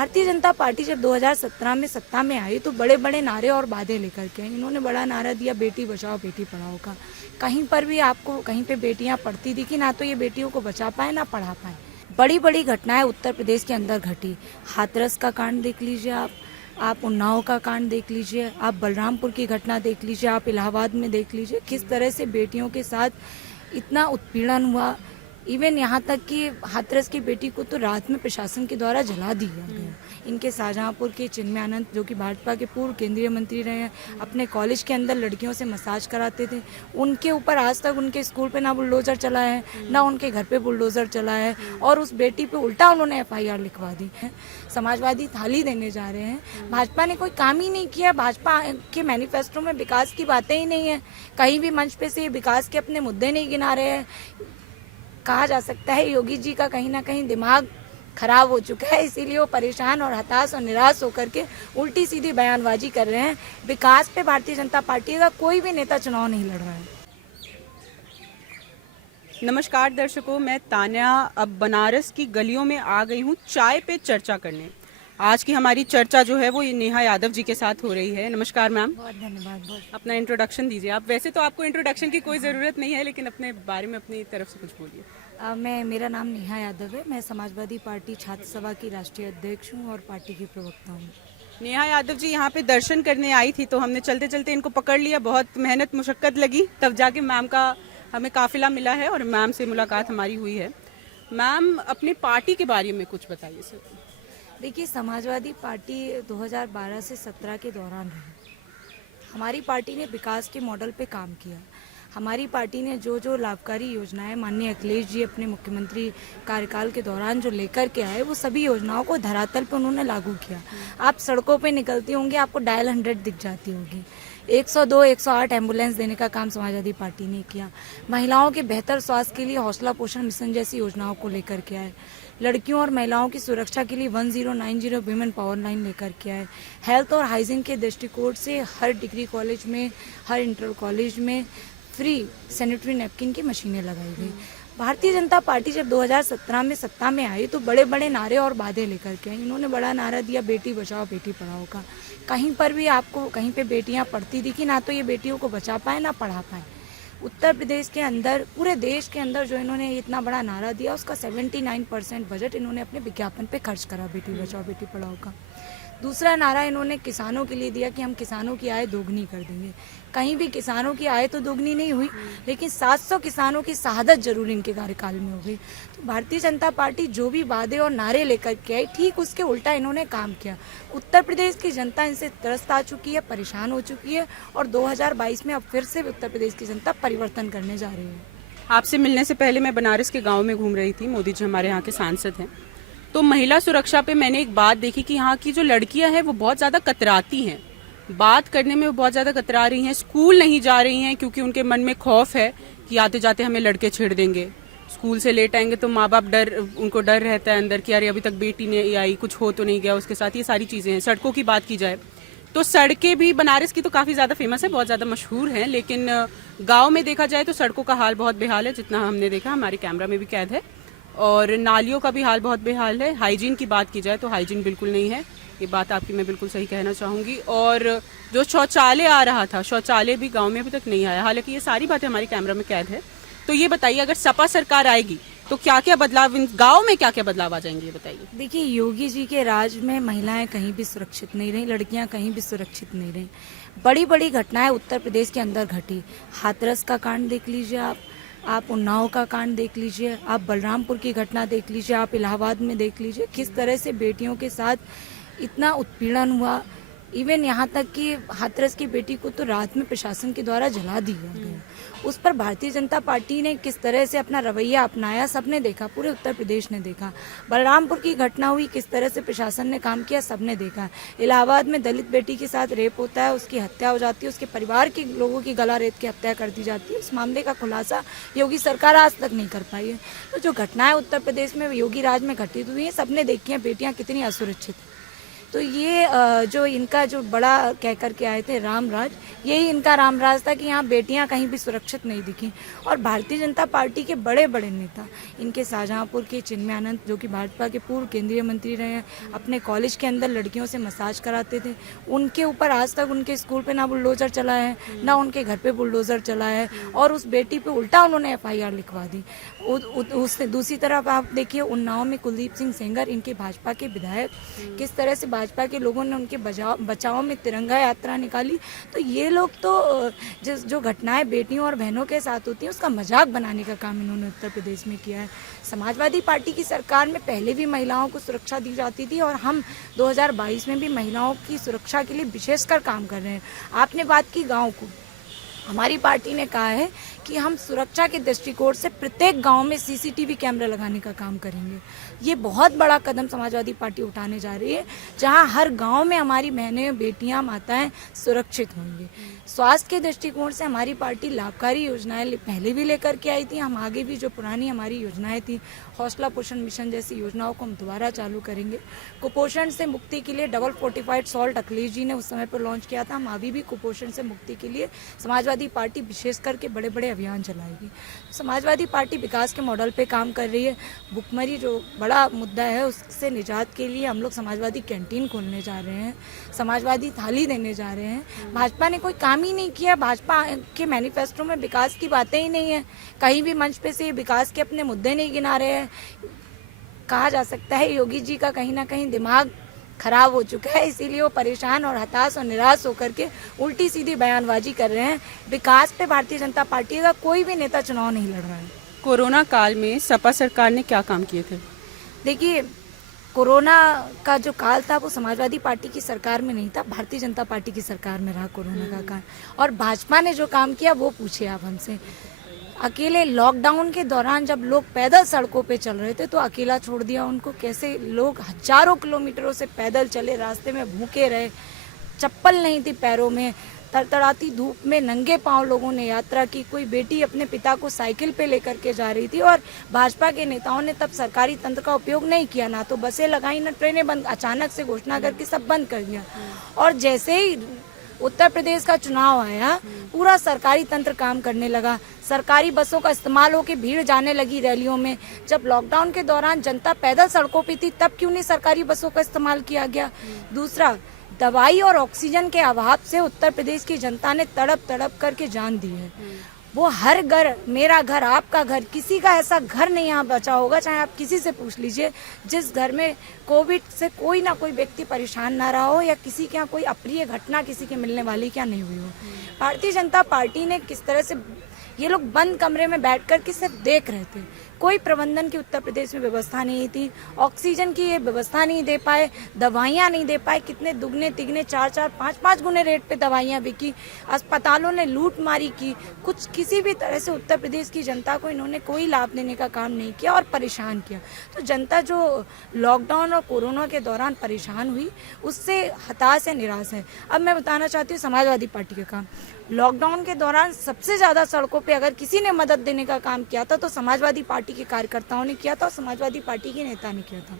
Bharatiya Janata party जब 2017 में सत्ता में आई तो बड़े बड़े नारे और वादे लेकर के आई। इन्होंने बड़ा नारा दिया बेटी बचाओ बेटी पढ़ाओ का। कहीं पर भी आपको कहीं पे बेटियां पढ़ती दिखी ना, तो ये बेटियों को बचा पाए ना पढ़ा पाए। बड़ी बड़ी घटनाएं उत्तर प्रदेश के अंदर घटी। हाथरस का कांड देख लीजिए आप उन्नाव का कांड देख लीजिए, आप बलरामपुर की घटना देख लीजिए, आप इलाहाबाद में देख लीजिए किस तरह से बेटियों के साथ इतना उत्पीड़न हुआ। इवन यहाँ तक कि हाथरस की बेटी को तो रात में प्रशासन के द्वारा जला दिया गया। इनके शाहजहांपुर के चिन्मय आनंद, जो कि भाजपा के पूर्व केंद्रीय मंत्री रहे हैं, अपने कॉलेज के अंदर लड़कियों से मसाज कराते थे। उनके ऊपर आज तक उनके स्कूल पे ना बुलडोजर चला है, ना उनके घर पे बुलडोजर चला है, और उस बेटी पे उल्टा उन्होंने FIR लिखवा दी है। समाजवादी थाली देने जा रहे हैं। भाजपा ने कोई काम ही नहीं किया। भाजपा के मैनिफेस्टो में विकास की बातें ही नहीं है। कहीं भी मंच पे से विकास के अपने मुद्दे नहीं गिना रहे हैं। कहा जा सकता है योगी जी का कहीं ना कहीं दिमाग खराब हो चुका है, इसीलिए वो परेशान और हताश और निराश होकर के उल्टी सीधी बयानबाजी कर रहे हैं। विकास पे भारतीय जनता पार्टी का कोई भी नेता चुनाव नहीं लड़ रहा है। नमस्कार दर्शकों, मैं तान्या अब बनारस की गलियों में आ गई हूँ चाय पे चर्चा करने। आज की हमारी चर्चा जो है वो नेहा यादव जी के साथ हो रही है। नमस्कार मैम। बहुत धन्यवाद। बहुत अपना इंट्रोडक्शन दीजिए आप। वैसे तो आपको इंट्रोडक्शन की कोई ज़रूरत नहीं है, लेकिन अपने बारे में अपनी तरफ से कुछ बोलिए। मेरा नाम नेहा यादव है। मैं समाजवादी पार्टी छात्र सभा की राष्ट्रीय अध्यक्ष हूँ और पार्टी की प्रवक्ता हूँ। नेहा यादव जी यहाँ पे दर्शन करने आई थी, तो हमने चलते चलते इनको पकड़ लिया। बहुत मेहनत मुशक्कत लगी, तब जाके मैम का हमें काफिला मिला है और मैम से मुलाकात हमारी हुई है। मैम अपनी पार्टी के बारे में कुछ बताइए सर। देखिए, समाजवादी पार्टी 2012 से 17 के दौरान रही। हमारी पार्टी ने विकास के मॉडल पे काम किया। हमारी पार्टी ने जो लाभकारी योजनाएं माननीय अखिलेश जी अपने मुख्यमंत्री कार्यकाल के दौरान जो लेकर के आए, वो सभी योजनाओं को धरातल पर उन्होंने लागू किया। आप सड़कों पे निकलती होंगी, आपको डायल 100 दिख जाती होगी। 102, 108 एम्बुलेंस देने का काम समाजवादी पार्टी ने किया। महिलाओं के बेहतर स्वास्थ्य के लिए हौसला पोषण मिशन जैसी योजनाओं को लेकर के आए। लड़कियों और महिलाओं की सुरक्षा के लिए 1090 वुमेन पावर लाइन लेकर के आए। हेल्थ और हाइजीन के दृष्टिकोण से हर डिग्री कॉलेज में, हर इंटर कॉलेज में फ्री सैनिटरी नैपकिन की मशीनें लगाई गई। भारतीय जनता पार्टी जब 2017 में सत्ता में आई तो बड़े बड़े नारे और वादे लेकर के आई। इन्होंने बड़ा नारा दिया बेटी बचाओ बेटी पढ़ाओ का। कहीं पर भी आपको कहीं पे बेटियां पढ़ती दिखी ना, तो ये बेटियों को बचा पाए ना पढ़ा पाए। उत्तर प्रदेश के अंदर, पूरे देश के अंदर जो इन्होंने इतना बड़ा नारा दिया, उसका 79% बजट इन्होंने अपने विज्ञापन पे खर्च करा बेटी बचाओ बेटी पढ़ाओ का। दूसरा नारा इन्होंने किसानों के लिए दिया कि हम किसानों की आय दोगुनी कर देंगे। कहीं भी किसानों की आय तो दोगुनी नहीं हुई, लेकिन 700 किसानों की शहादत जरूर इनके कार्यकाल में हो गई। तो भारतीय जनता पार्टी जो भी वादे और नारे लेकर के आई, ठीक उसके उल्टा इन्होंने काम किया। उत्तर प्रदेश की जनता इनसे त्रस्त आ चुकी है, परेशान हो चुकी है, और 2022 में अब फिर से उत्तर प्रदेश की जनता परिवर्तन करने जा रही है। आपसे मिलने से पहले मैं बनारस के गाँव में घूम रही थी। मोदी जी हमारे यहाँ के सांसद हैं, तो महिला सुरक्षा पे मैंने एक बात देखी कि यहाँ की जो लड़कियां हैं वो बहुत ज़्यादा कतराती हैं, बात करने में वो बहुत ज़्यादा कतरा रही हैं। स्कूल नहीं जा रही हैं क्योंकि उनके मन में खौफ है कि आते जाते हमें लड़के छेड़ देंगे। स्कूल से लेट आएंगे तो माँ बाप उनको डर रहता है अंदर कि अरे अभी तक बेटी नहीं आई, कुछ हो तो नहीं गया उसके साथ। ये सारी चीज़ें हैं। सड़कों की बात की जाए तो सड़कें भी बनारस की तो काफ़ी ज़्यादा फेमस है, बहुत ज़्यादा मशहूर हैं, लेकिन गाँव में देखा जाए तो सड़कों का हाल बहुत बेहाल है, जितना हमने देखा, हमारे कैमरा में भी कैद है। और नालियों का भी हाल बहुत बेहाल है। हाइजीन की बात की जाए तो हाइजीन बिल्कुल नहीं है, ये बात आपकी मैं बिल्कुल सही कहना चाहूँगी। और जो शौचालय आ रहा था, शौचालय भी गांव में अभी तक नहीं आया। हालांकि ये सारी बातें हमारी कैमरा में कैद है। तो ये बताइए, अगर सपा सरकार आएगी तो क्या क्या बदलाव, गाँव में क्या क्या बदलाव आ जाएंगे, ये बताइए। देखिए, योगी जी के राज में महिलाएं कहीं भी सुरक्षित नहीं रही, लड़कियां कहीं भी सुरक्षित नहीं रही। बड़ी बड़ी घटनाएं उत्तर प्रदेश के अंदर घटी। हाथरस का कांड देख लीजिए आप उन्नाव का कांड देख लीजिए, आप बलरामपुर की घटना देख लीजिए, आप इलाहाबाद में देख लीजिए किस तरह से बेटियों के साथ इतना उत्पीड़न हुआ। इवन यहाँ तक कि हाथरस की बेटी को तो रात में प्रशासन के द्वारा जला दिया गया। उस पर भारतीय जनता पार्टी ने किस तरह से अपना रवैया अपनाया, सबने देखा, पूरे उत्तर प्रदेश ने देखा। बलरामपुर की घटना हुई, किस तरह से प्रशासन ने काम किया, सबने देखा। इलाहाबाद में दलित बेटी के साथ रेप होता है, उसकी हत्या हो जाती है, उसके परिवार के लोगों की गला रेत के हत्या कर दी जाती है। उस मामले का खुलासा योगी सरकार आज तक नहीं कर पाई है। तो जो घटनाएं उत्तर प्रदेश में योगी राज में घटित हुई हैं, सबने देखी हैं, बेटियां कितनी असुरक्षित हैं। तो ये जो इनका जो बड़ा कह कर के आए थे रामराज, यही इनका रामराज था कि यहाँ बेटियाँ कहीं भी सुरक्षित नहीं दिखी। और भारतीय जनता पार्टी के बड़े बड़े नेता, इनके शाहजहाँपुर के चिन्मय आनंद जो कि भाजपा के पूर्व केंद्रीय मंत्री रहे हैं, अपने कॉलेज के अंदर लड़कियों से मसाज कराते थे। उनके ऊपर आज तक उनके स्कूल पे ना बुलडोजर चला है, ना उनके घर पे बुलडोजर चला है, और उस बेटी पे उल्टा उन्होंने FIR लिखवा दी। उससे दूसरी तरफ आप देखिए उन्नाव में कुलदीप सिंह सेंगर, इनके भाजपा के विधायक, किस तरह से भाजपा के लोगों ने उनके बचाव में तिरंगा यात्रा निकाली। तो ये लोग तो जो घटनाएं बेटियों और बहनों के साथ होती हैं उसका मजाक बनाने का काम इन्होंने उत्तर प्रदेश में किया है। समाजवादी पार्टी की सरकार में पहले भी महिलाओं को सुरक्षा दी जाती थी और हम 2022 में भी महिलाओं की सुरक्षा के लिए विशेषकर काम कर रहे हैं। आपने बात की गाँव को, हमारी पार्टी ने कहा है कि हम सुरक्षा के दृष्टिकोण से प्रत्येक गांव में CCTV कैमरा लगाने का काम करेंगे। ये बहुत बड़ा कदम समाजवादी पार्टी उठाने जा रही है, जहां हर गांव में हमारी बहनें, बेटियां, माताएं सुरक्षित होंगी। स्वास्थ्य के दृष्टिकोण से हमारी पार्टी लाभकारी योजनाएं पहले भी लेकर के आई थी, हम आगे भी जो पुरानी हमारी योजनाएं थी, हौसला पोषण मिशन जैसी योजनाओं को हम दोबारा चालू करेंगे। कुपोषण से मुक्ति के लिए double fortified salt Akhilesh ji ने उस समय पर लॉन्च किया था, हम अभी भी कुपोषण से मुक्ति के लिए समाजवादी पार्टी विशेष करके बड़े बड़े अभियान चलाएगी। समाजवादी पार्टी विकास के मॉडल पे काम कर रही है। भुखमरी जो बड़ा मुद्दा है उससे निजात के लिए हम लोग समाजवादी कैंटीन खोलने जा रहे हैं, समाजवादी थाली देने जा रहे हैं। भाजपा ने कोई काम ही नहीं किया, भाजपा के मैनिफेस्टो में विकास की बातें ही नहीं है, कहीं भी मंच पे से विकास के अपने मुद्दे नहीं गिना रहे हैं। कहा जा सकता है योगी जी का कहीं ना कहीं दिमाग खराब हो चुका है, इसीलिए वो परेशान और हताश और निराश होकर के उल्टी सीधी बयानबाजी कर रहे हैं। विकास पे भारतीय जनता पार्टी का कोई भी नेता चुनाव नहीं लड़ रहा है। कोरोना काल में सपा सरकार ने क्या काम किए थे? देखिए, कोरोना का जो काल था वो समाजवादी पार्टी की सरकार में नहीं था, भारतीय जनता पार्टी की सरकार में रहा कोरोना का काल। और भाजपा ने जो काम किया वो पूछिए आप हमसे। अकेले लॉकडाउन के दौरान जब लोग पैदल सड़कों पे चल रहे थे तो अकेला छोड़ दिया उनको। कैसे लोग हजारों किलोमीटरों से पैदल चले, रास्ते में भूखे रहे, चप्पल नहीं थी पैरों में, तड़तड़ाती धूप में नंगे पांव लोगों ने यात्रा की। कोई बेटी अपने पिता को साइकिल पे लेकर के जा रही थी और भाजपा के नेताओं ने तब सरकारी तंत्र का उपयोग नहीं किया, ना तो बसें लगाई ना ट्रेनें बंद, अचानक से घोषणा करके सब बंद कर दिया। और जैसे ही उत्तर प्रदेश का चुनाव आया, पूरा सरकारी तंत्र काम करने लगा, सरकारी बसों का इस्तेमाल होकर भीड़ जाने लगी रैलियों में। जब लॉकडाउन के दौरान जनता पैदल सड़कों पे थी तब क्यों नहीं सरकारी बसों का इस्तेमाल किया गया? दूसरा, दवाई और ऑक्सीजन के अभाव से उत्तर प्रदेश की जनता ने तड़प तड़प करके जान दी है। वो हर घर, मेरा घर, आपका घर, किसी का ऐसा घर नहीं यहाँ बचा होगा, चाहे आप किसी से पूछ लीजिए, जिस घर में कोविड से कोई ना कोई व्यक्ति परेशान ना रहा हो या किसी के यहाँ कोई अप्रिय घटना किसी के मिलने वाली क्या नहीं हुई हो। भारतीय जनता पार्टी ने किस तरह से, ये लोग बंद कमरे में बैठकर के सिर्फ देख रहे थे, कोई प्रबंधन की उत्तर प्रदेश में व्यवस्था नहीं थी, ऑक्सीजन की ये व्यवस्था नहीं दे पाए, दवाइयाँ नहीं दे पाए, कितने दुगने तिगने 4-4, 5-5 गुने रेट पे दवाइयाँ बिकी, अस्पतालों ने लूट मारी की, कुछ किसी भी तरह से उत्तर प्रदेश की जनता को इन्होंने कोई लाभ देने का काम नहीं किया और परेशान किया। तो जनता जो लॉकडाउन और कोरोना के दौरान परेशान हुई उससे हताश है, निराश है। अब मैं बताना चाहती हूँ समाजवादी पार्टी का काम। लॉकडाउन के दौरान सबसे ज़्यादा सड़कों पे अगर किसी ने मदद देने का काम किया था तो समाजवादी पार्टी के कार्यकर्ताओं ने किया था और समाजवादी पार्टी के नेता ने किया था।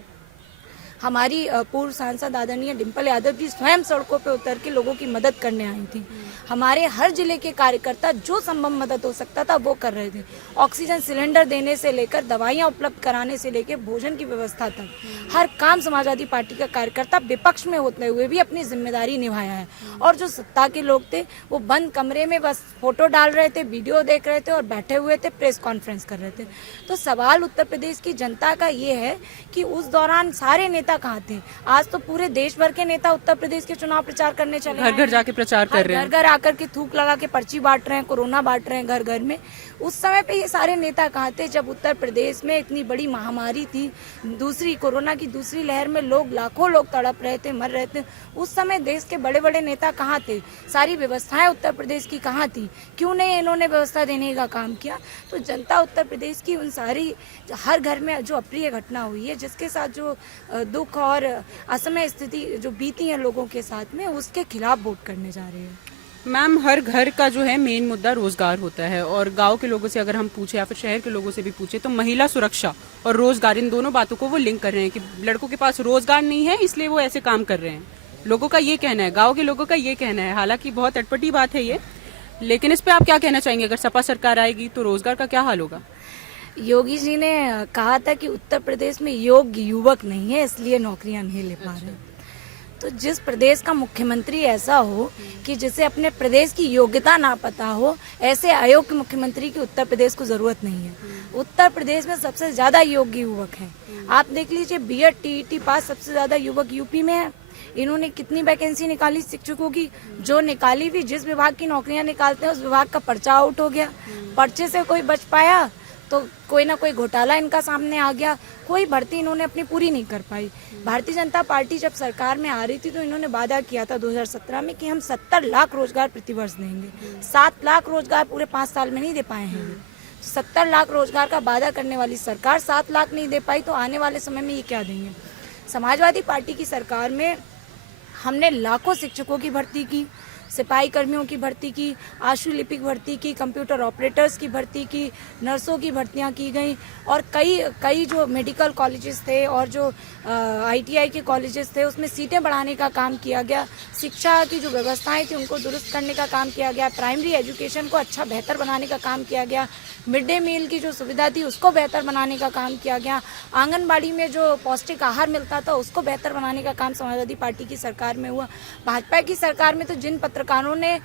हमारी पूर्व सांसद आदरणीय डिम्पल यादव जी स्वयं सड़कों पे उतर के लोगों की मदद करने आई थी। हमारे हर जिले के कार्यकर्ता जो संभव मदद हो सकता था वो कर रहे थे। ऑक्सीजन सिलेंडर देने से लेकर दवाइयाँ उपलब्ध कराने से लेकर भोजन की व्यवस्था तक हर काम समाजवादी पार्टी का कार्यकर्ता विपक्ष में होते हुए भी अपनी जिम्मेदारी निभाया है। और जो सत्ता के लोग थे वो बंद कमरे में बस फोटो डाल रहे थे, वीडियो देख रहे थे और बैठे हुए थे, प्रेस कॉन्फ्रेंस कर रहे थे। तो सवाल उत्तर प्रदेश की जनता का ये है कि उस दौरान सारे नेता कहाँ थे? आज तो पूरे देश भर के नेता उत्तर प्रदेश के चुनाव प्रचार करने चले, घर घर जाके प्रचार कर रहे हैं, घर घर आकर के थूक लगा के पर्ची बांट रहे हैं, कोरोना बांट रहे हैं घर घर में। उस समय पे ये सारे नेता कहाँ थे जब उत्तर प्रदेश में इतनी बड़ी महामारी थी, दूसरी कोरोना की दूसरी लहर में लोग, लाखों लोग तड़प रहे थे, मर रहे थे। उस समय देश के बड़े बड़े नेता कहाँ थे? सारी व्यवस्थाएं उत्तर प्रदेश की कहाँ थी? क्यों नहीं इन्होंने व्यवस्था देने का काम किया? तो जनता उत्तर प्रदेश की उन सारी हर घर में जो अप्रिय घटना हुई है, जिसके साथ जो दुख और असमय स्थिति जो बीती है लोगों के साथ में, उसके खिलाफ वोट करने जा रहे हैं। मैम, हर घर का जो है मेन मुद्दा रोजगार होता है, और गांव के लोगों से अगर हम पूछे या फिर शहर के लोगों से भी पूछे तो महिला सुरक्षा और रोजगार, इन दोनों बातों को वो लिंक कर रहे हैं कि लड़कों के पास रोजगार नहीं है इसलिए वो ऐसे काम कर रहे हैं। लोगों का ये कहना है, गांव के लोगों का ये कहना है। हालांकि बहुत अटपटी बात है ये, लेकिन इस पे आप क्या कहना चाहेंगे? अगर सपा सरकार आएगी तो रोजगार का क्या हाल होगा? योगी जी ने कहा था कि उत्तर प्रदेश में योग्य युवक नहीं है इसलिए नौकरियां नहीं ले पा रहे। तो जिस प्रदेश का मुख्यमंत्री ऐसा हो कि जिसे अपने प्रदेश की योग्यता ना पता हो, ऐसे अयोग्य मुख्यमंत्री की उत्तर प्रदेश को जरूरत नहीं है। उत्तर प्रदेश में सबसे ज्यादा योग्य युवक हैं। आप देख लीजिए, बीएड टीईटी पास सबसे ज्यादा युवक यूपी में है। इन्होंने कितनी वैकेंसी निकाली शिक्षकों की, जो निकाली भी, जिस विभाग की नौकरियां निकालते हैं उस विभाग का पर्चा आउट हो गया। पर्चे से कोई बच पाया तो कोई ना कोई घोटाला इनका सामने आ गया। कोई भर्ती इन्होंने अपनी पूरी नहीं कर पाई। भारतीय जनता पार्टी जब सरकार में आ रही थी तो इन्होंने वादा किया था 2017 में कि हम 70 लाख रोजगार प्रतिवर्ष देंगे। 7 लाख रोजगार पूरे 5 साल में नहीं दे पाए हैं। 70 लाख रोजगार का वादा करने वाली सरकार 7 लाख नहीं दे पाई, तो आने वाले समय में ये क्या देंगे? समाजवादी पार्टी की सरकार में हमने लाखों शिक्षकों की भर्ती की, सिपाही कर्मियों की भर्ती की, आशु लिपिक भर्ती की, कंप्यूटर ऑपरेटर्स की भर्ती की, नर्सों की भर्तियां की गई, और कई जो मेडिकल कॉलेजेस थे और जो आईटीआई के कॉलेजेस थे उसमें सीटें बढ़ाने का काम किया गया। शिक्षा की जो व्यवस्थाएं थी उनको दुरुस्त करने का काम किया गया। प्राइमरी एजुकेशन को अच्छा बेहतर बनाने का काम किया गया। मिड डे मील की जो सुविधा थी उसको बेहतर बनाने का काम किया गया। आंगनबाड़ी में जो पौष्टिक आहार मिलता था उसको बेहतर बनाने का काम समाजवादी पार्टी की सरकार में हुआ। भाजपा की सरकार में तो जिन पत्रकारों ने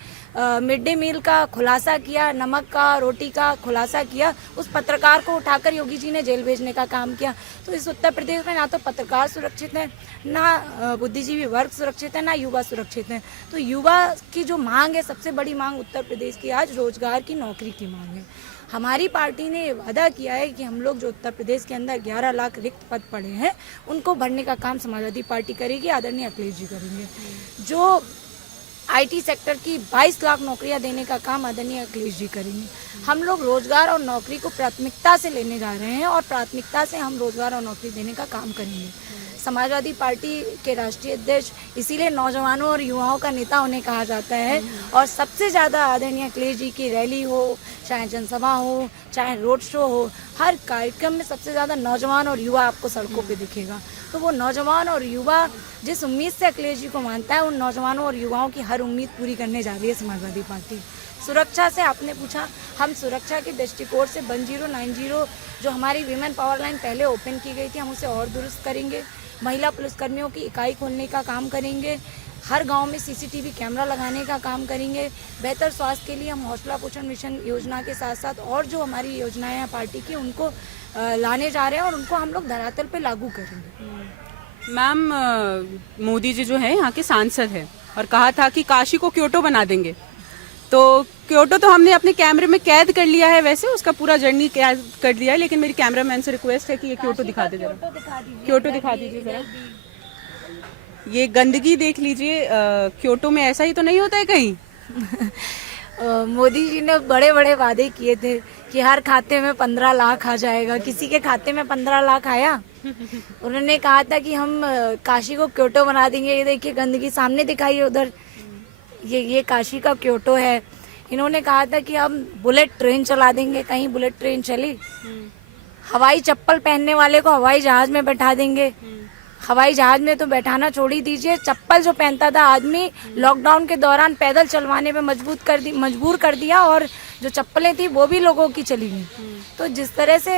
मिड डे मील का खुलासा किया, नमक का, रोटी का खुलासा किया, उस पत्रकार को उठाकर योगी जी ने जेल भेजने का काम किया। तो इस उत्तर प्रदेश में ना तो पत्रकार सुरक्षित है, ना बुद्धिजीवी वर्ग सुरक्षित है, ना युवा सुरक्षित है। तो युवा की जो मांग है, सबसे बड़ी मांग उत्तर प्रदेश की आज रोजगार की, नौकरी की मांग है। हमारी पार्टी ने वादा किया है कि हम लोग जो उत्तर प्रदेश के अंदर 11 लाख रिक्त पद पड़े हैं उनको भरने का काम समाजवादी पार्टी करेगी, आदरणीय अखिलेश जी करेंगे। जो आईटी सेक्टर की 22 लाख नौकरियां देने का काम आदरणीय अखिलेश जी करेंगे। हम लोग रोजगार और नौकरी को प्राथमिकता से लेने जा रहे हैं और प्राथमिकता से हम रोजगार और नौकरी देने का काम करेंगे। समाजवादी पार्टी के राष्ट्रीय अध्यक्ष इसीलिए नौजवानों और युवाओं का नेता उन्हें कहा जाता है, और सबसे ज़्यादा आदरणीय अखिलेश जी की रैली हो, चाहे जनसभा हो, चाहे रोड शो हो, हर कार्यक्रम में सबसे ज़्यादा नौजवान और युवा आपको सड़कों पे दिखेगा। तो वो नौजवान और युवा जिस उम्मीद से अखिलेश जी को मानता है, उन नौजवानों और युवाओं की हर उम्मीद पूरी करने जा रही है समाजवादी पार्टी। सुरक्षा से आपने पूछा, हम सुरक्षा के दृष्टिकोण से 1090 जो हमारी विमेन पावर लाइन पहले ओपन की गई थी, हम उसे और दुरुस्त करेंगे। महिला पुलिसकर्मियों की इकाई खोलने का काम करेंगे। हर गांव में सीसीटीवी कैमरा लगाने का काम करेंगे। बेहतर स्वास्थ्य के लिए हम हौसला पोषण मिशन योजना के साथ साथ और जो हमारी योजनाएं हैं पार्टी की, उनको लाने जा रहे हैं और उनको हम लोग धरातल पे लागू करेंगे। मैम, मोदी जी जो है यहाँ के सांसद हैं और कहा था कि काशी को क्योटो बना देंगे। तो क्योटो तो हमने अपने कैमरे में कैद कर लिया है, वैसे उसका पूरा जर्नी कैद कर दिया है, लेकिन मेरी कैमरामैन से रिक्वेस्ट है कि ये क्योटो दिखा दे जरा। क्योटो दिखा दीजिए जरा। ये गंदगी देख लीजिए। क्योटो में ऐसा ही तो नहीं होता है कहीं? मोदी जी ने बड़े बड़े वादे किए थे कि हर खाते में 15 लाख आ जाएगा। किसी के खाते में 15 लाख आया? उन्होंने कहा था कि हम काशी को क्योटो बना देंगे। ये देखिए गंदगी सामने दिखाई है उधर, ये काशी का क्योटो है। इन्होंने कहा था कि हम बुलेट ट्रेन चला देंगे, कहीं बुलेट ट्रेन चली। हवाई चप्पल पहनने वाले को हवाई जहाज में बैठा देंगे। हवाई जहाज में तो बैठाना छोड़ ही दीजिए, चप्पल जो पहनता था आदमी लॉकडाउन के दौरान पैदल चलवाने में मजबूर कर दिया, और जो चप्पलें थी वो भी लोगों की चली गई। तो जिस तरह से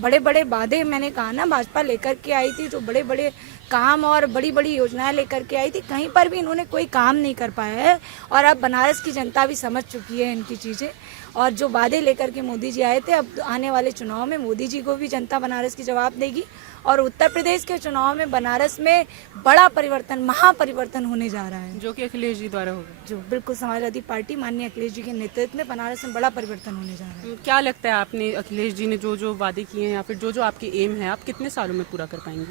बड़े बड़े वादे, मैंने कहा ना, भाजपा लेकर के आई थी, जो बड़े बड़े काम और बड़ी बड़ी योजनाएं लेकर के आई थी, कहीं पर भी इन्होंने कोई काम नहीं कर पाया है। और अब बनारस की जनता भी समझ चुकी है इनकी चीज़ें, और जो वादे लेकर के मोदी जी आए थे, अब आने वाले चुनाव में मोदी जी को भी जनता बनारस की जवाब देगी, और उत्तर प्रदेश के चुनाव में बनारस में बड़ा परिवर्तन, महापरिवर्तन होने जा रहा है, जो कि अखिलेश जी द्वारा होगा। जो बिल्कुल समाजवादी पार्टी माननीय अखिलेश जी के नेतृत्व में बनारस में बड़ा परिवर्तन होने जा रहा है। क्या लगता है आपने, अखिलेश जी ने जो जो वादे किए हैं या फिर जो जो आपके एम है, आप कितने सालों में पूरा कर पाएंगे?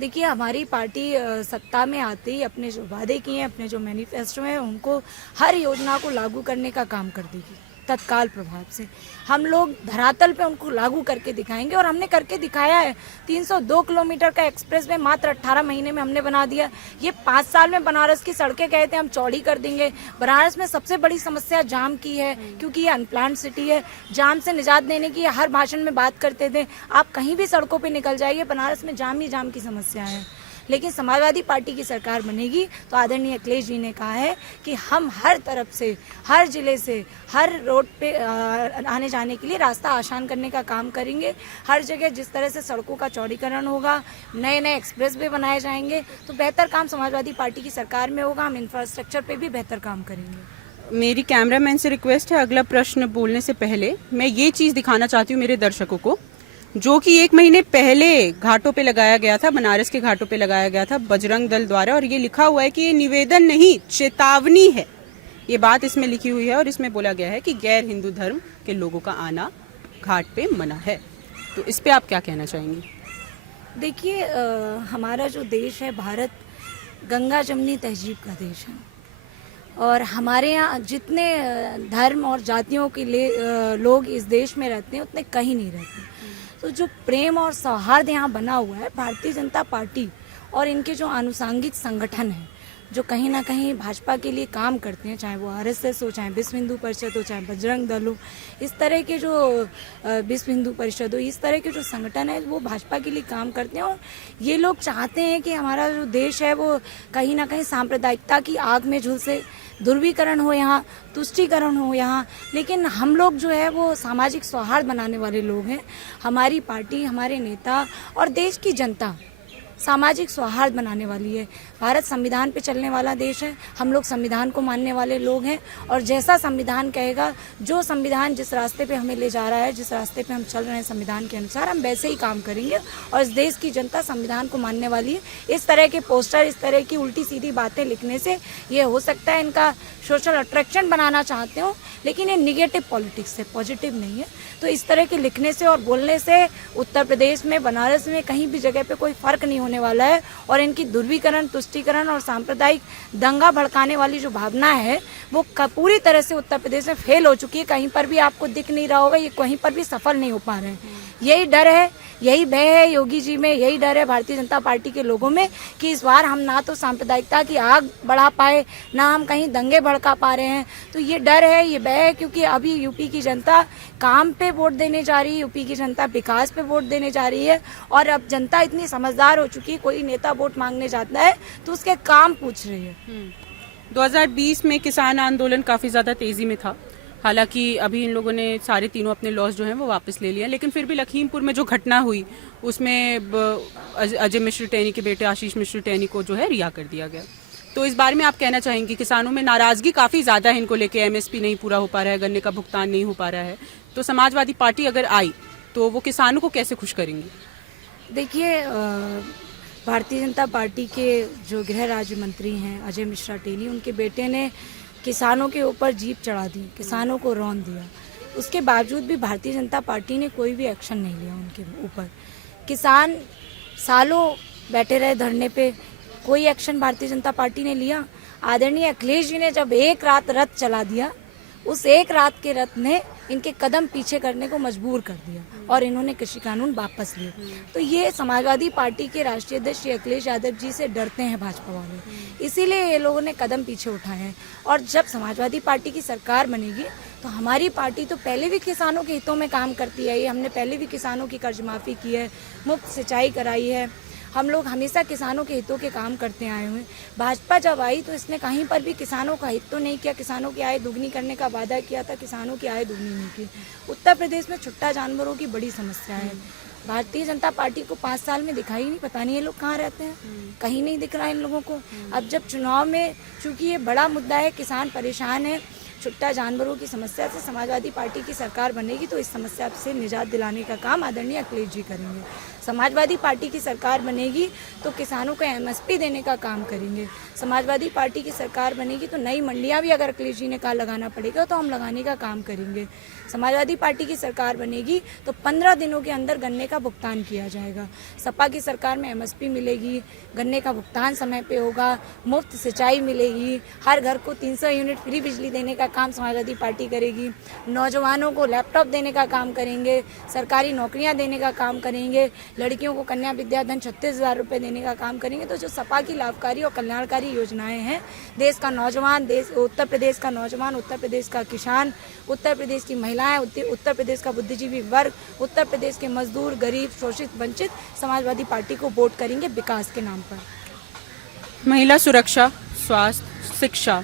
देखिए, हमारी पार्टी सत्ता में आते ही अपने जो वादे किए हैं, अपने जो मैनिफेस्टो हैं, उनको हर योजना को लागू करने का काम कर देगी। तत्काल प्रभाव से। हम लोग धरातल पे उनको लागू करके दिखाएंगे और हमने करके दिखाया है। 302 किलोमीटर का एक्सप्रेस वे मात्र 18 महीने में हमने बना दिया। ये 5 साल में बनारस की सड़कें गए थे हम चौड़ी कर देंगे। बनारस में सबसे बड़ी समस्या जाम की है, क्योंकि ये अनप्लान्ड सिटी है। जाम से निजात देने की हर भाषण में बात करते थे। आप कहीं भी सड़कों पे निकल जाइए, बनारस में जाम ही जाम की समस्या है। लेकिन समाजवादी पार्टी की सरकार बनेगी तो आदरणीय अखिलेश जी ने कहा है कि हम हर तरफ से, हर जिले से, हर रोड पे आने जाने के लिए रास्ता आसान करने का काम करेंगे। हर जगह जिस तरह से सड़कों का चौड़ीकरण होगा, नए नए एक्सप्रेस वे बनाए जाएंगे, तो बेहतर काम समाजवादी पार्टी की सरकार में होगा। हम इंफ्रास्ट्रक्चर पे भी बेहतर काम करेंगे। मेरी कैमरामैन से रिक्वेस्ट है, अगला प्रश्न बोलने से पहले मैं ये चीज़ दिखाना चाहती हूँ मेरे दर्शकों को, जो कि 1 महीने पहले घाटों पे लगाया गया था, बनारस के घाटों पे लगाया गया था बजरंग दल द्वारा, और ये लिखा हुआ है कि ये निवेदन नहीं चेतावनी है। ये बात इसमें लिखी हुई है और इसमें बोला गया है कि गैर हिंदू धर्म के लोगों का आना घाट पे मना है। तो इस पे आप क्या कहना चाहेंगी? देखिए, हमारा जो देश है भारत, गंगा जमनी तहजीब का देश है और हमारे यहाँ जितने धर्म और जातियों के लोग इस देश में रहते हैं उतने कहीं नहीं रहते। तो जो प्रेम और सौहार्द यहाँ बना हुआ है, भारतीय जनता पार्टी और इनके जो आनुषंगिक संगठन हैं जो कहीं ना कहीं भाजपा के लिए काम करते हैं, चाहे वो आरएसएस हो, चाहे विश्व हिंदू परिषद हो, चाहे बजरंग दल हो, इस तरह के जो विश्व हिंदू परिषद हो, इस तरह के जो संगठन है वो भाजपा के लिए काम करते हैं। और ये लोग चाहते हैं कि हमारा जो देश है वो कहीं ना कहीं सांप्रदायिकता की आग में झुलसे, ध्रुवीकरण हो यहाँ, तुष्टीकरण हो यहाँ। लेकिन हम लोग जो है वो सामाजिक सौहार्द बनाने वाले लोग हैं। हमारी पार्टी, हमारे नेता और देश की जनता सामाजिक सौहार्द बनाने वाली है। भारत संविधान पे चलने वाला देश है। हम लोग संविधान को मानने वाले लोग हैं और जैसा संविधान कहेगा, जो संविधान जिस रास्ते पे हमें ले जा रहा है, जिस रास्ते पे हम चल रहे हैं संविधान के अनुसार, हम वैसे ही काम करेंगे और इस देश की जनता संविधान को मानने वाली है। इस तरह के पोस्टर, इस तरह की उल्टी सीधी बातें लिखने से ये हो सकता है इनका सोशल अट्रैक्शन बनाना चाहते हो, लेकिन ये निगेटिव पॉलिटिक्स है, पॉजिटिव नहीं है। तो इस तरह के लिखने से और बोलने से उत्तर प्रदेश में, बनारस में, कहीं भी जगह पे कोई फर्क नहीं होने वाला है। और इनकी ध्रुवीकरण, तुष्टीकरण और सांप्रदायिक दंगा भड़काने वाली जो भावना है वो पूरी तरह से उत्तर प्रदेश में फेल हो चुकी है। कहीं पर भी आपको दिख नहीं रहा होगा, ये कहीं पर भी सफल नहीं हो पा रहे हैं। यही डर है, यही भय है योगी जी में, यही डर है भारतीय जनता पार्टी के लोगों में कि इस बार हम ना तो सांप्रदायिकता की आग बढ़ा पाए, ना हम कहीं दंगे भड़का पा रहे हैं। तो ये डर है, ये भय है, क्योंकि अभी यूपी की जनता काम पे वोट देने जा रही है, यूपी की जनता विकास पे वोट देने जा रही है। और अब जनता इतनी समझदार हो चुकी है, कोई नेता वोट मांगने जाता है तो उसके काम पूछ रही है। 2020 में किसान आंदोलन काफी ज्यादा तेजी में था। हालांकि अभी इन लोगों ने सारे तीनों अपने लॉस जो हैं वो वापस ले लिया, लेकिन फिर भी लखीमपुर में जो घटना हुई उसमें अजय मिश्र टेनी के बेटे आशीष मिश्र टेनी को जो है रिहा कर दिया गया। तो इस बारे में आप कहना चाहेंगे किसानों में नाराजगी काफी ज्यादा है इनको लेके, एमएसपी नहीं पूरा हो पा रहा है, गन्ने का भुगतान नहीं हो पा रहा है। तो समाजवादी पार्टी अगर आई तो वो किसानों को कैसे खुश करेंगी? देखिए, भारतीय जनता पार्टी के जो गृह राज्य मंत्री हैं अजय मिश्रा टेनी, उनके बेटे ने किसानों के ऊपर जीप चढ़ा दी, किसानों को रौंद दिया। उसके बावजूद भी भारतीय जनता पार्टी ने कोई भी एक्शन नहीं लिया उनके ऊपर। किसान सालों बैठे रहे धरने पे, कोई एक्शन भारतीय जनता पार्टी ने लिया। आदरणीय अखिलेश जी ने जब एक रात रथ चला दिया, उस एक रात के रथ ने इनके कदम पीछे करने को मजबूर कर दिया और इन्होंने कृषि कानून वापस लिए। तो ये समाजवादी पार्टी के राष्ट्रीय अध्यक्ष श्री अखिलेश यादव जी से डरते हैं भाजपा वाले, इसीलिए ये लोगों ने कदम पीछे उठाए हैं। और जब समाजवादी पार्टी की सरकार बनेगी तो हमारी पार्टी तो पहले भी किसानों के हितों में काम करती है। हमने पहले भी किसानों की कर्ज माफ़ी की है, मुफ्त सिंचाई कराई है। हम लोग हमेशा किसानों के हितों के काम करते आए हुए हैं। भाजपा जब आई तो इसने कहीं पर भी किसानों का हित तो नहीं किया, किसानों की आय दुगनी करने का वादा किया था, किसानों की आय दुगनी नहीं की। उत्तर प्रदेश में छुट्टा जानवरों की बड़ी समस्या है। भारतीय जनता पार्टी को 5 साल में दिखाई नहीं, पता नहीं ये लोग कहाँ रहते हैं, कहीं नहीं दिख रहा है इन लोगों को। अब जब चुनाव में, चूंकि ये बड़ा मुद्दा है, किसान परेशान है, छुट्टा जानवरों की समस्या से समाजवादी पार्टी की सरकार बनेगी तो इस समस्या से निजात दिलाने का काम आदरणीय अखिलेश जी करेंगे। समाजवादी पार्टी की सरकार बनेगी तो किसानों को एमएसपी देने का काम करेंगे। समाजवादी पार्टी की सरकार बनेगी तो नई मंडियां भी अगर अखिलेश जी ने कहा लगाना पड़ेगा तो हम लगाने का काम करेंगे। समाजवादी पार्टी की सरकार बनेगी तो 15 दिनों के अंदर गन्ने का भुगतान किया जाएगा। सपा की सरकार में एमएसपी मिलेगी, गन्ने का भुगतान समय पे होगा, मुफ्त सिंचाई मिलेगी, हर घर को 300 यूनिट फ्री बिजली देने का काम समाजवादी पार्टी करेगी, नौजवानों को लैपटॉप देने का काम करेंगे, सरकारी नौकरियां देने का काम करेंगे, लड़कियों को कन्या विद्याधन 36,000 रुपये देने का काम करेंगे। तो जो सपा की लाभकारी और कल्याणकारी योजनाएं हैं, देश का नौजवान, उत्तर प्रदेश का नौजवान, उत्तर प्रदेश का किसान, उत्तर प्रदेश की महिलाएं, उत्तर प्रदेश का बुद्धिजीवी वर्ग, उत्तर प्रदेश के मजदूर, गरीब, शोषित, वंचित समाजवादी पार्टी को वोट करेंगे विकास के नाम पर। महिला सुरक्षा, स्वास्थ्य, शिक्षा,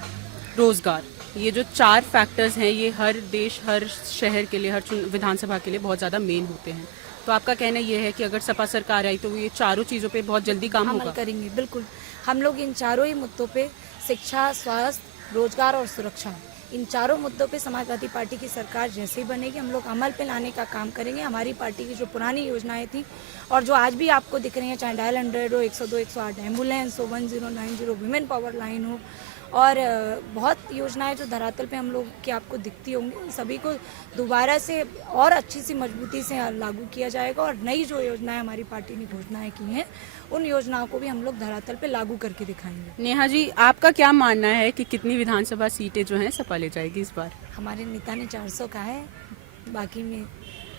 रोजगार, ये जो 4 फैक्टर्स हैं, ये हर देश, हर शहर के लिए, हर विधानसभा के लिए बहुत ज़्यादा मेन होते हैं। तो आपका कहना ये है कि अगर सपा सरकार आई तो ये चारों चीज़ों पे बहुत जल्दी काम अमल होगा? करेंगे, बिल्कुल। हम लोग इन चारों ही मुद्दों पे, शिक्षा, स्वास्थ्य, रोजगार और सुरक्षा, इन चारों मुद्दों पे समाजवादी पार्टी की सरकार जैसे ही बनेगी हम लोग अमल पे लाने का काम करेंगे। हमारी पार्टी की जो पुरानी योजनाएं थी और जो आज भी आपको दिख रही हैं, चाहे डायल 100 हो, 102, 108 एम्बुलेंस हो, 1090 वुमेन पावर लाइन हो, और बहुत योजनाएं जो धरातल पे हम लोग की आपको दिखती होंगी, उन सभी को दोबारा से और अच्छी सी मजबूती से लागू किया जाएगा। और नई जो योजनाएं हमारी पार्टी ने घोषणाएं की हैं, उन योजनाओं को भी हम लोग धरातल पे लागू करके दिखाएंगे। नेहा जी, आपका क्या मानना है कि कितनी विधानसभा सीटें जो हैं सपा ले जाएगी इस बार? हमारे नेता ने 400 कहा है, बाकी में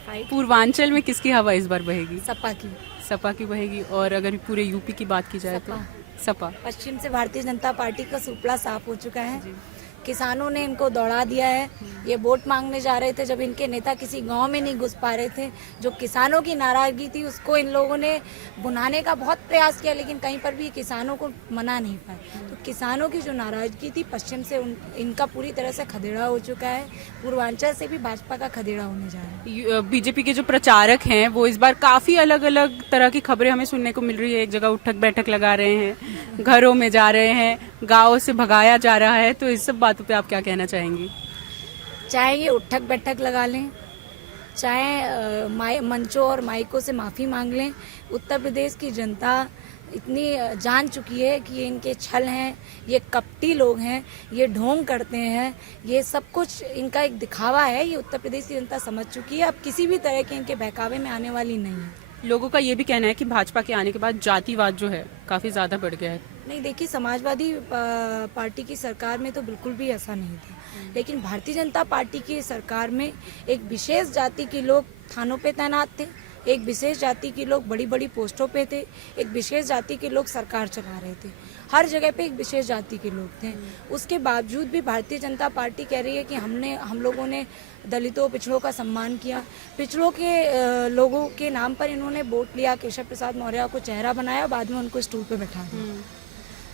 फाइट पूर्वांचल में किसकी हवा इस बार बहेगी? सपा की। सपा की बहेगी। और अगर पूरे यूपी की बात की जाए तो सपा। पश्चिम से भारतीय जनता पार्टी का सुपड़ा साफ हो चुका है। किसानों ने इनको दौड़ा दिया है। ये वोट मांगने जा रहे थे जब इनके नेता किसी गांव में नहीं घुस पा रहे थे। जो किसानों की नाराजगी थी उसको इन लोगों ने भुनाने का बहुत प्रयास किया, लेकिन कहीं पर भी किसानों को मना नहीं पाए। तो किसानों की जो नाराजगी थी पश्चिम से इनका पूरी तरह से खदेड़ा हो चुका है। पूर्वांचल से भी भाजपा का खदेड़ा होने जा रहा है। बीजेपी के जो प्रचारक हैं वो इस बार काफी अलग अलग तरह की खबरें हमें सुनने को मिल रही है। एक जगह उठक बैठक लगा रहे हैं, घरों में जा रहे हैं, गाँव से भगाया जा रहा है। तो इस सब बातों पे आप क्या कहना चाहेंगी? चाहे ये उठक बैठक लगा लें, चाहे मंचों और माइकों से माफ़ी मांग लें, उत्तर प्रदेश की जनता इतनी जान चुकी है कि ये इनके छल हैं, ये कपटी लोग हैं, ये ढोंग करते हैं, ये सब कुछ इनका एक दिखावा है। ये उत्तर प्रदेश की जनता समझ चुकी है। अब किसी भी तरह के इनके बहकावे में आने वाली नहीं है। लोगों का ये भी कहना है कि भाजपा के आने के बाद जातिवाद जो है काफी ज्यादा बढ़ गया है। नहीं, देखिए, समाजवादी पार्टी की सरकार में तो बिल्कुल भी ऐसा नहीं था, लेकिन भारतीय जनता पार्टी की सरकार में एक विशेष जाति के लोग थानों पे तैनात थे, एक विशेष जाति के लोग बड़ी बड़ी पोस्टों पे थे, एक विशेष जाति के लोग सरकार चला रहे थे। हर जगह पे एक विशेष जाति के लोग थे। उसके बावजूद भी भारतीय जनता पार्टी कह रही है कि हम लोगों ने दलितों, पिछड़ों का सम्मान किया। पिछड़ों के लोगों के नाम पर इन्होंने वोट लिया, केशव प्रसाद मौर्य को चेहरा बनाया, बाद में उनको स्टूल पे बैठा दिया।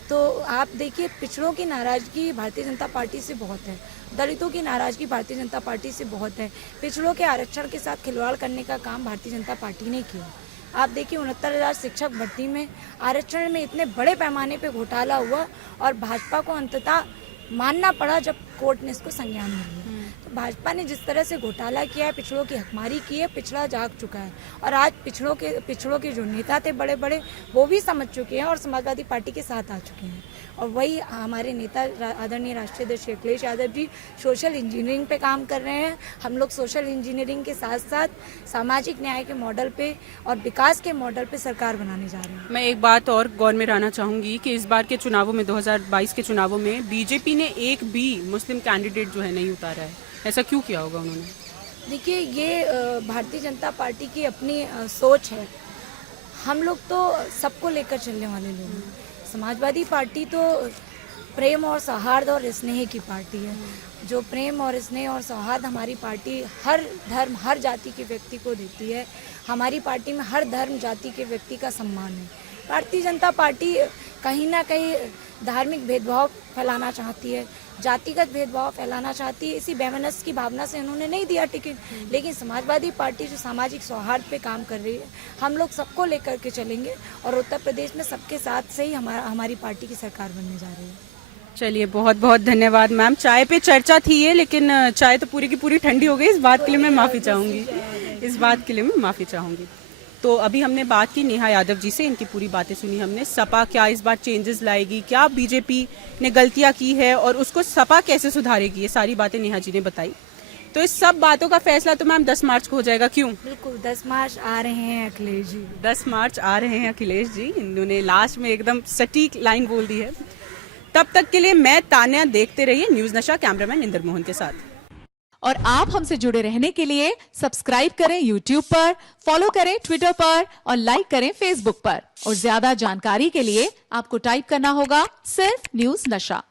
तो आप देखिए, पिछड़ों की नाराजगी भारतीय जनता पार्टी से बहुत है, दलितों की नाराजगी भारतीय जनता पार्टी से बहुत है। पिछड़ों के आरक्षण के साथ खिलवाड़ करने का काम भारतीय जनता पार्टी ने किया। आप देखिए, 69,000 शिक्षक भर्ती में आरक्षण में इतने बड़े पैमाने पे घोटाला हुआ और भाजपा को अंततः मानना पड़ा जब कोर्ट ने इसको संज्ञान में लिया। तो भाजपा ने जिस तरह से घोटाला किया है, पिछड़ों की हकमारी की है, पिछड़ा जाग चुका है। और आज पिछड़ों के जो नेता थे बड़े बड़े, वो भी समझ चुके हैं और समाजवादी पार्टी के साथ आ चुके हैं। और वही हमारे नेता आदरणीय राष्ट्रीय अध्यक्ष अखिलेश यादव जी सोशल इंजीनियरिंग पे काम कर रहे हैं। हम लोग सोशल इंजीनियरिंग के साथ साथ सामाजिक न्याय के मॉडल पे और विकास के मॉडल पे सरकार बनाने जा रहे हैं। मैं एक बात और गौर में रहना चाहूंगी कि इस बार के चुनावों में, 2022 के चुनावों में बीजेपी ने एक भी मुस्लिम कैंडिडेट जो है नहीं उतारा है। ऐसा क्यों किया होगा उन्होंने? देखिए, ये भारतीय जनता पार्टी की अपनी सोच है। हम लोग तो सबको लेकर चलने वाले लोग हैं। समाजवादी पार्टी तो प्रेम और सौहार्द और स्नेह की पार्टी है। जो प्रेम और स्नेह और सौहार्द हमारी पार्टी हर धर्म, हर जाति के व्यक्ति को देती है। हमारी पार्टी में हर धर्म, जाति के व्यक्ति का सम्मान है। भारतीय जनता पार्टी कहीं ना कहीं धार्मिक भेदभाव फैलाना चाहती है, जातिगत भेदभाव फैलाना चाहती है। इसी बेमनस की भावना से उन्होंने नहीं दिया टिकट। लेकिन समाजवादी पार्टी जो सामाजिक सौहार्द पे काम कर रही है, हम लोग सबको लेकर के चलेंगे और उत्तर प्रदेश में सबके साथ से ही हमारी पार्टी की सरकार बनने जा रही है। चलिए, बहुत बहुत धन्यवाद मैम। चाय पे चर्चा थी ये, लेकिन चाय तो पूरी की पूरी ठंडी हो गई। इस बात के लिए मैं माफ़ी चाहूँगी। तो अभी हमने बात की नेहा यादव जी से, इनकी पूरी बातें सुनी हमने। सपा क्या इस बार चेंजेस लाएगी, क्या बीजेपी ने गलतियां की है और उसको सपा कैसे सुधारेगी, ये सारी बातें नेहा जी ने बताई। तो इस सब बातों का फैसला तो मैम 10 मार्च को हो जाएगा। क्यों? बिल्कुल 10 मार्च आ रहे हैं अखिलेश जी। 10 मार्च आ रहे हैं अखिलेश जी, इन्होंने लास्ट में एकदम सटीक लाइन बोल दी है। तब तक के लिए मैं तान्या, देखते रहिए न्यूज नशा, कैमरामैन इंदर मोहन के साथ। और आप हमसे जुड़े रहने के लिए सब्सक्राइब करें YouTube पर, फॉलो करें Twitter पर और लाइक करें Facebook पर। और ज्यादा जानकारी के लिए आपको टाइप करना होगा सिर्फ न्यूज नशा।